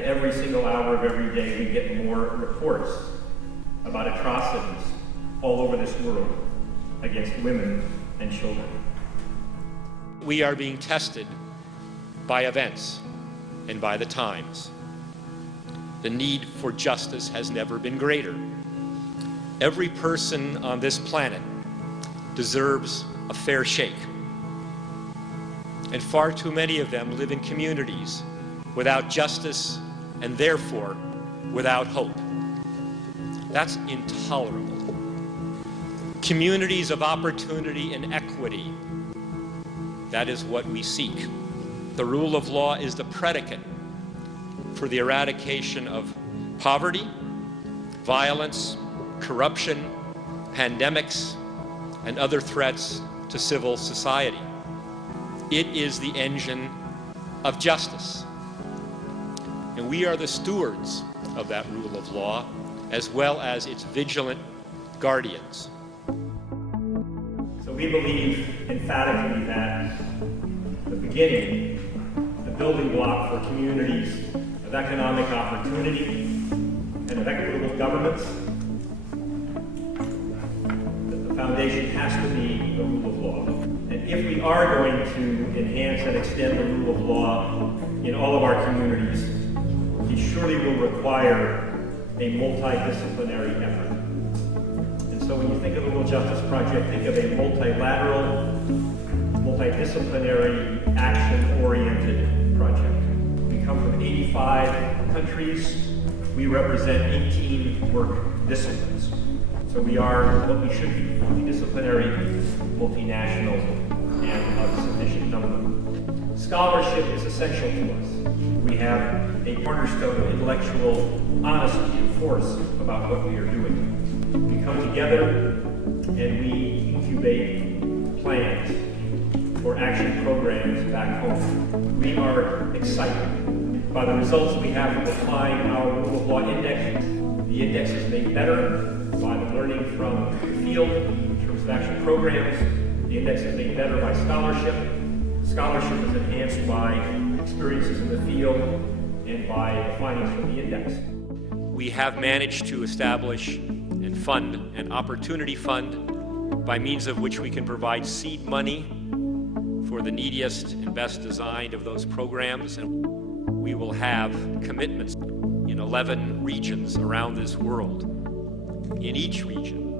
Every single hour of every day we get more reports about atrocities all over this world against women and children. We are being tested by events and by the times. The need for justice has never been greater. Every person on this planet deserves a fair shake. And far too many of them live in communities without justice and therefore without hope. That's intolerable. Communities of opportunity and equity, that is what we seek. The rule of law is the predicate for the eradication of poverty, violence, corruption, pandemics, and other threats to civil society. It is the engine of justice. And we are the stewards of that rule of law, as well as its vigilant guardians. So we believe emphatically that the beginning, the building block for communities of economic opportunity and of equitable governments, that the foundation has to be the rule of law. And if we are going to enhance and extend the rule of law in all of our communities, it surely will require a multidisciplinary effort. And so when you think of the World Justice Project, think of a multilateral, multidisciplinary, action-oriented project. We come from 85 countries. We represent 18 work disciplines. So we are what we should be, multidisciplinary, multinational, and of sufficient number. Scholarship is essential to us. We have a cornerstone of intellectual honesty and force about what we are doing. We come together and we incubate plans for action programs back home. We are excited by the results we have from applying our rule of law index. The index is made better by the learning from the field in terms of action programs. The index is made better by scholarship. Scholarship is enhanced by experiences in the field and by the findings from the index. We have managed to establish and fund an opportunity fund by means of which we can provide seed money for the neediest and best designed of those programs. And we will have commitments in 11 regions around this world. In each region,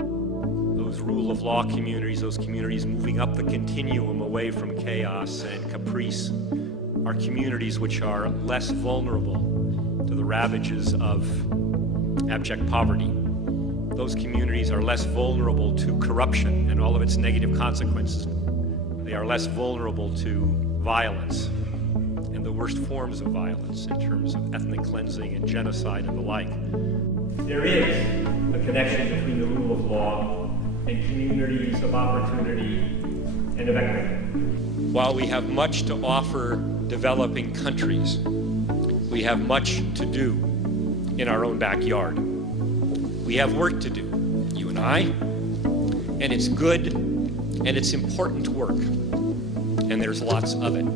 those rule of law communities, those communities moving up the continuum away from chaos and caprice, are communities which are less vulnerable to the ravages of abject poverty. Those communities are less vulnerable to corruption and all of its negative consequences. They are less vulnerable to violence and the worst forms of violence in terms of ethnic cleansing and genocide and the like. There is a connection between the rule of law and communities of opportunity and of equity. While we have much to offer developing countries, we have much to do in our own backyard. We have work to do, you and I, and it's good and it's important work, and there's lots of it.